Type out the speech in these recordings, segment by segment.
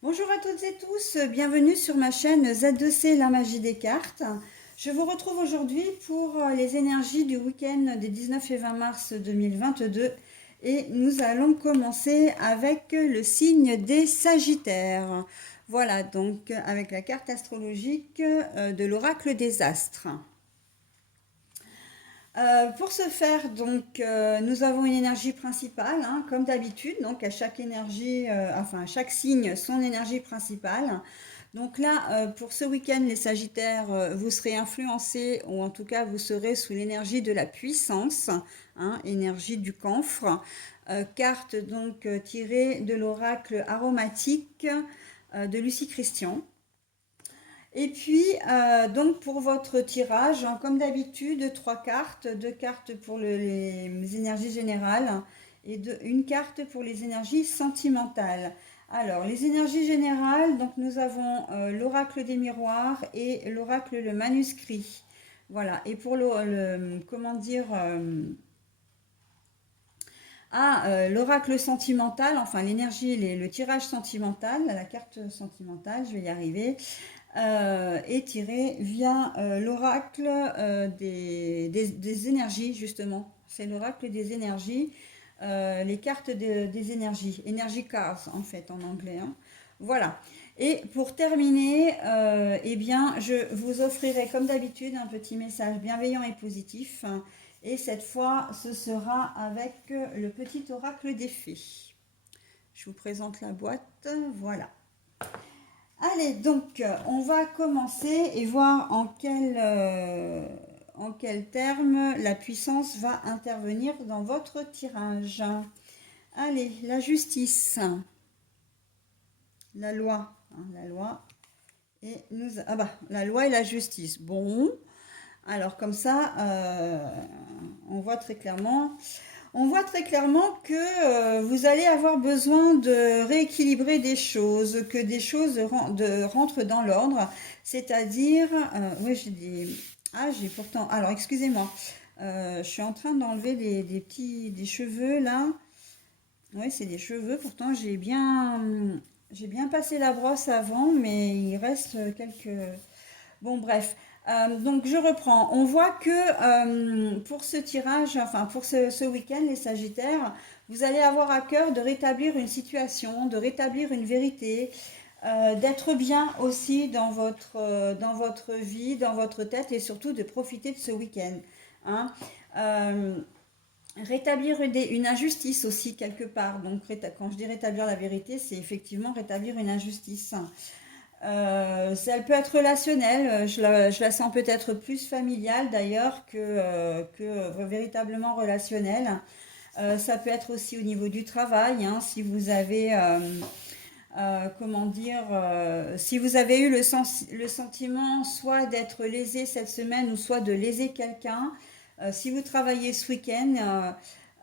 Bonjour à toutes et tous, bienvenue sur ma chaîne Z2C La Magie des Cartes. Je vous retrouve aujourd'hui pour les énergies du week-end des 19 et 20 mars 2022 et nous allons commencer avec le signe des Sagittaires. Voilà donc avec la carte astrologique de l'oracle des astres. Pour ce faire, donc, nous avons une énergie principale, hein, comme d'habitude. Donc, à chaque énergie, à chaque signe, son énergie principale. Donc là, pour ce week-end, les Sagittaires, vous serez influencés, ou en tout cas, vous serez sous l'énergie de la puissance, hein, énergie du camphre. Carte donc tirée de l'oracle aromatique de Lucie Christian. Et puis, donc pour votre tirage, hein, comme d'habitude, trois cartes, deux cartes pour les énergies générales et une carte pour les énergies sentimentales. Alors, les énergies générales, donc nous avons l'oracle des miroirs et l'oracle le manuscrit. Voilà, et pour comment dire, l'oracle sentimental, enfin l'énergie, le tirage sentimental, la carte sentimentale, je vais y arriver est tiré via l'oracle des énergies, justement. C'est l'oracle des énergies, les cartes des énergies, Energy Cards en fait en anglais, hein. Voilà. Et pour terminer, eh bien, je vous offrirai comme d'habitude un petit message bienveillant et positif. Et cette fois, ce sera avec le petit oracle des fées. Je vous présente la boîte. Voilà. Allez, donc, on va commencer et voir en quel terme la puissance va intervenir dans votre tirage. Allez, la justice, la loi, hein, la loi, la loi et la justice. Bon, alors comme ça, on voit très clairement. On voit très clairement que vous allez avoir besoin de rééquilibrer des choses, que des choses rentrent dans l'ordre. C'est-à-dire, oui, j'ai pourtant. Alors, excusez-moi, je suis en train d'enlever des cheveux là. Oui, c'est des cheveux. Pourtant, j'ai bien passé la brosse avant, mais il reste quelques. Bon, bref. Donc, je reprends. On voit que pour ce tirage, enfin, pour ce week-end, les Sagittaires, vous allez avoir à cœur de rétablir une situation, de rétablir une vérité, d'être bien aussi dans votre vie, dans votre tête et surtout de profiter de ce week-end, hein. Euh, Rétablir une injustice aussi quelque part. Donc, quand je dis rétablir la vérité, c'est effectivement rétablir une injustice. Elle peut être relationnelle, je la sens peut-être plus familiale d'ailleurs que véritablement relationnelle. Ça peut être aussi au niveau du travail, hein, si vous avez, comment dire, si vous avez eu le sentiment soit d'être lésé cette semaine ou soit de léser quelqu'un, si vous travaillez ce week-end,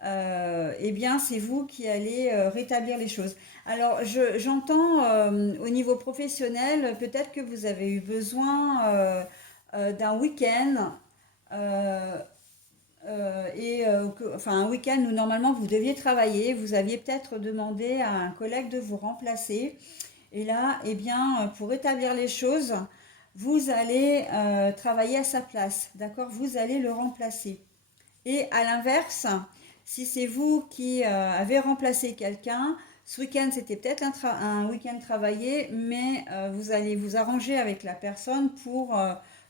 eh bien, c'est vous qui allez rétablir les choses. Alors, j'entends au niveau professionnel, peut-être que vous avez eu besoin d'un week-end enfin un week-end où normalement vous deviez travailler, vous aviez peut-être demandé à un collègue de vous remplacer. Et là, eh bien, pour établir les choses, vous allez travailler à sa place, d'accord? Vous allez le remplacer. Et à l'inverse, si c'est vous qui avez remplacé quelqu'un, ce week-end c'était peut-être un week-end travaillé, mais vous allez vous arranger avec la personne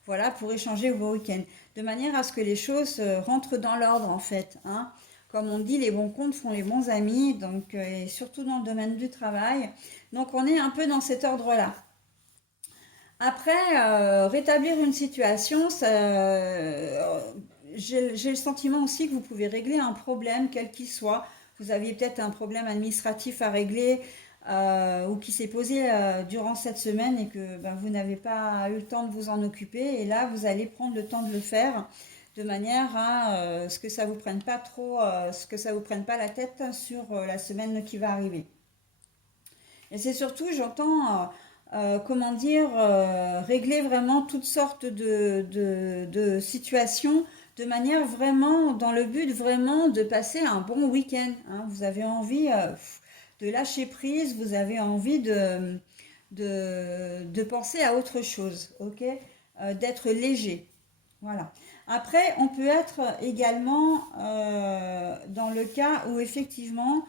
voilà, pour échanger vos week-ends, de manière à ce que les choses rentrent dans l'ordre en fait, hein. Comme on dit, les bons comptes font les bons amis, donc, et surtout dans le domaine du travail. Donc on est un peu dans cet ordre-là. Après, rétablir une situation, j'ai le sentiment aussi que vous pouvez régler un problème, quel qu'il soit. Vous aviez peut-être un problème administratif à régler ou qui s'est posé durant cette semaine et que ben, vous n'avez pas eu le temps de vous en occuper. Et là, vous allez prendre le temps de le faire de manière à ce que ça vous prenne pas trop, ce que ça vous prenne pas la tête sur la semaine qui va arriver. Et c'est surtout, j'entends, comment dire, régler vraiment toutes sortes de situations de manière vraiment, dans le but vraiment de passer un bon week-end, hein. Vous avez envie de lâcher prise, vous avez envie de penser à autre chose, ok? D'être léger. Voilà. Après, on peut être également dans le cas où effectivement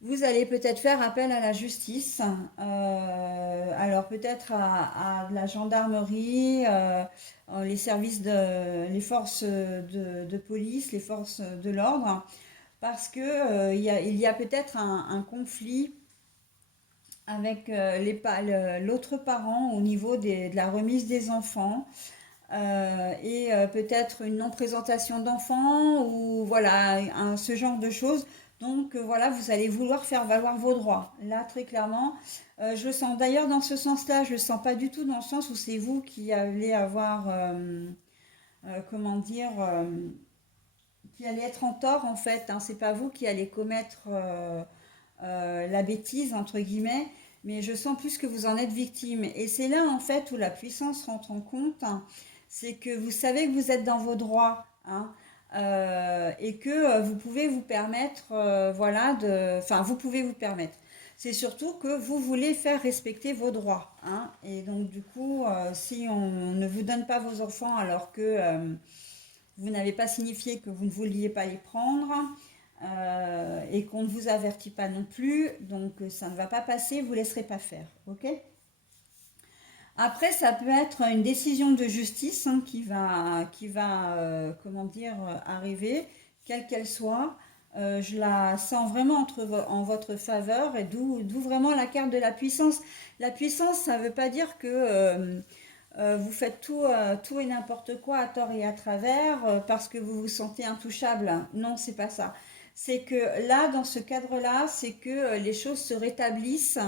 vous allez peut-être faire appel à la justice, alors peut-être à de la gendarmerie, les services les forces de police, les forces de l'ordre, parce que il y a peut-être un conflit avec l'autre parent au niveau de la remise des enfants. Et peut-être une non-présentation d'enfants ou voilà, ce genre de choses. Donc voilà, vous allez vouloir faire valoir vos droits. Là, très clairement, je le sens d'ailleurs dans ce sens-là, je le sens pas du tout dans le sens où c'est vous qui allez avoir, comment dire, qui allez être en tort en fait. Hein. C'est pas vous qui allez commettre la bêtise entre guillemets, mais je sens plus que vous en êtes victime. Et c'est là en fait où la puissance rentre en compte, hein. C'est que vous savez que vous êtes dans vos droits, hein, et que vous pouvez vous permettre, voilà, enfin vous pouvez vous permettre. C'est surtout que vous voulez faire respecter vos droits, hein, et donc du coup, si on ne vous donne pas vos enfants alors que vous n'avez pas signifié que vous ne vouliez pas les prendre, et qu'on ne vous avertit pas non plus, donc ça ne va pas passer, vous ne laisserez pas faire, ok? Après, ça peut être une décision de justice, hein, comment dire, arriver, quelle qu'elle soit. Je la sens vraiment en votre faveur, et d'où vraiment la carte de la puissance. La puissance, ça ne veut pas dire que vous faites tout et n'importe quoi à tort et à travers parce que vous vous sentez intouchable. Non, c'est pas ça. C'est que là, dans ce cadre-là, c'est que les choses se rétablissent.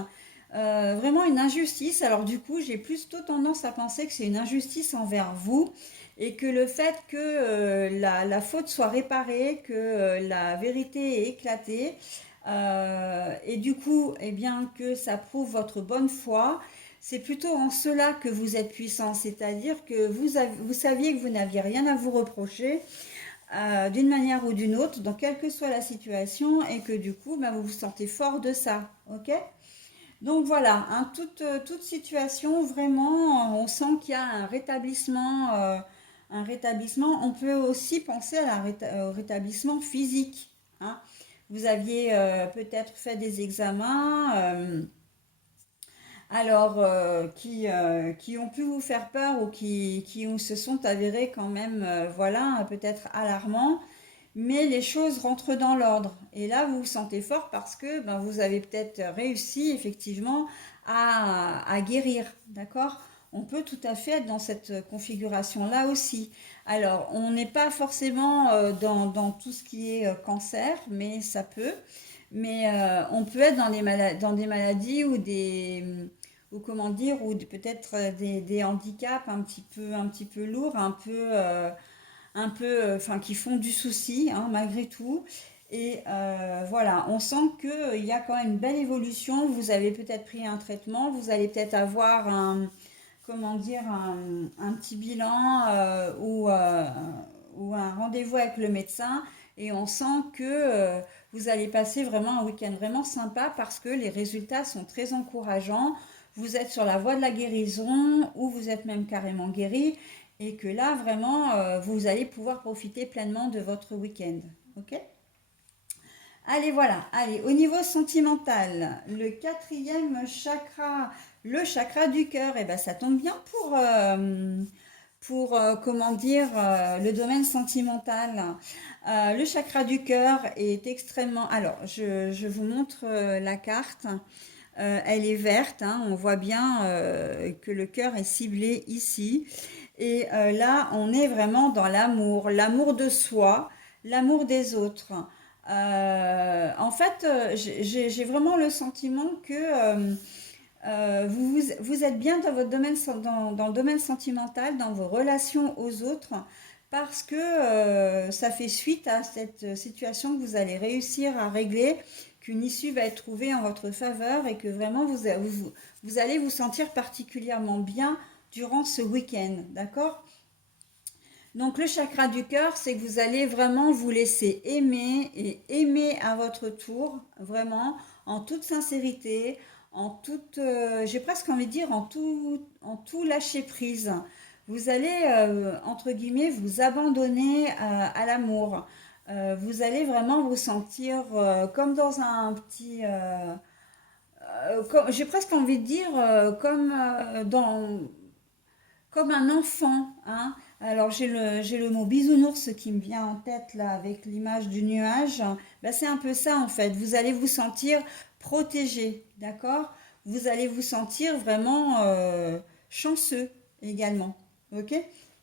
Vraiment une injustice. Alors du coup, j'ai plutôt tendance à penser que c'est une injustice envers vous et que le fait que la faute soit réparée, que la vérité est éclatée, et du coup, eh bien, que ça prouve votre bonne foi, c'est plutôt en cela que vous êtes puissant, c'est-à-dire que vous saviez que vous n'aviez rien à vous reprocher d'une manière ou d'une autre, dans quelle que soit la situation, et que du coup, ben, vous vous sentez fort de ça, ok? Donc voilà, hein, toute situation, vraiment, on sent qu'il y a un rétablissement, un rétablissement. On peut aussi penser à au rétablissement physique, hein. Vous aviez peut-être fait des examens, alors qui ont pu vous faire peur ou qui se sont avérés quand même, voilà, peut-être alarmants. Mais les choses rentrent dans l'ordre. Et là, vous vous sentez fort parce que ben, vous avez peut-être réussi effectivement à guérir. D'accord? On peut tout à fait être dans cette configuration-là aussi. Alors, on n'est pas forcément dans tout ce qui est cancer, mais ça peut. Mais on peut être dans des maladies ou comment dire, ou peut-être des handicaps un petit peu lourds, enfin, qui font du souci, hein, malgré tout. Et voilà, on sent qu'il y a quand même une belle évolution. Vous avez peut-être pris un traitement, vous allez peut-être avoir comment dire, un petit bilan ou un rendez-vous avec le médecin. Et on sent que vous allez passer vraiment un week-end vraiment sympa parce que les résultats sont très encourageants. Vous êtes sur la voie de la guérison ou vous êtes même carrément guéri et que là, vraiment, vous allez pouvoir profiter pleinement de votre week-end. Ok? Allez, voilà. Allez, au niveau sentimental, le quatrième chakra, le chakra du cœur, et ben ça tombe bien pour comment dire, le domaine sentimental. Le chakra du cœur est extrêmement... Alors, je vous montre la carte. Elle est verte, hein, on voit bien que le cœur est ciblé ici. Et là, on est vraiment dans l'amour de soi, l'amour des autres. En fait, j'ai vraiment le sentiment que vous êtes bien dans votre domaine, dans le domaine sentimental, dans vos relations aux autres, parce que ça fait suite à cette situation que vous allez réussir à régler, qu'une issue va être trouvée en votre faveur et que vraiment vous allez vous sentir particulièrement bien durant ce week-end, d'accord? Donc le chakra du cœur, c'est que vous allez vraiment vous laisser aimer et aimer à votre tour, vraiment en toute sincérité, j'ai presque envie de dire en tout lâcher prise. Vous allez, entre guillemets, vous abandonner à l'amour. Vous allez vraiment vous sentir comme dans un petit, j'ai presque envie de dire comme comme un enfant, hein. Alors j'ai le mot bisounours qui me vient en tête là avec l'image du nuage. Ben, c'est un peu ça en fait. Vous allez vous sentir protégé, d'accord? Vous allez vous sentir vraiment chanceux également, ok?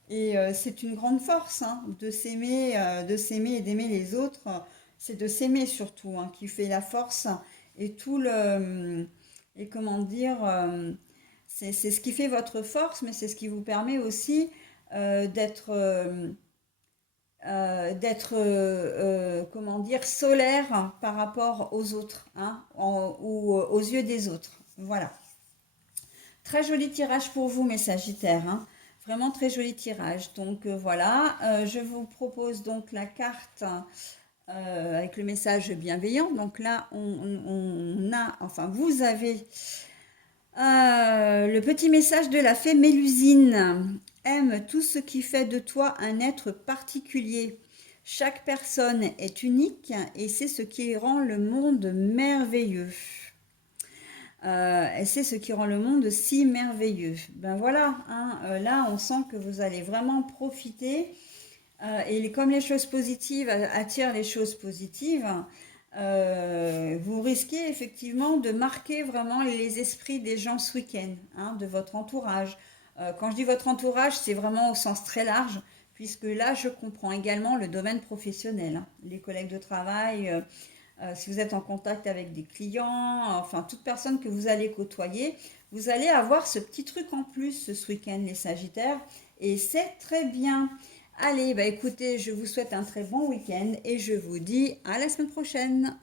Et c'est une grande force hein, de s'aimer et d'aimer les autres. C'est de s'aimer surtout hein, qui fait la force et tout le et comment dire. C'est ce qui fait votre force, mais c'est ce qui vous permet aussi d'être, comment dire, solaire par rapport aux autres, hein, ou aux yeux des autres. Voilà. Très joli tirage pour vous, mes Sagittaires, hein. Vraiment très joli tirage. Donc voilà, je vous propose donc la carte avec le message bienveillant. Donc là, on a, enfin, vous avez le petit message de la fée Mélusine. Aime tout ce qui fait de toi un être particulier. Chaque personne est unique et c'est ce qui rend le monde merveilleux. Et c'est ce qui rend le monde si merveilleux. Ben voilà, hein, là on sent que vous allez vraiment profiter. Et comme les choses positives attirent les choses positives, vous risquez effectivement de marquer vraiment les esprits des gens ce week-end, hein, de votre entourage. Quand je dis votre entourage, c'est vraiment au sens très large, puisque là, je comprends également le domaine professionnel, hein, les collègues de travail, si vous êtes en contact avec des clients, enfin toute personne que vous allez côtoyer, vous allez avoir ce petit truc en plus ce week-end, les Sagittaires, et c'est très bien. Allez, bah écoutez, je vous souhaite un très bon week-end et je vous dis à la semaine prochaine.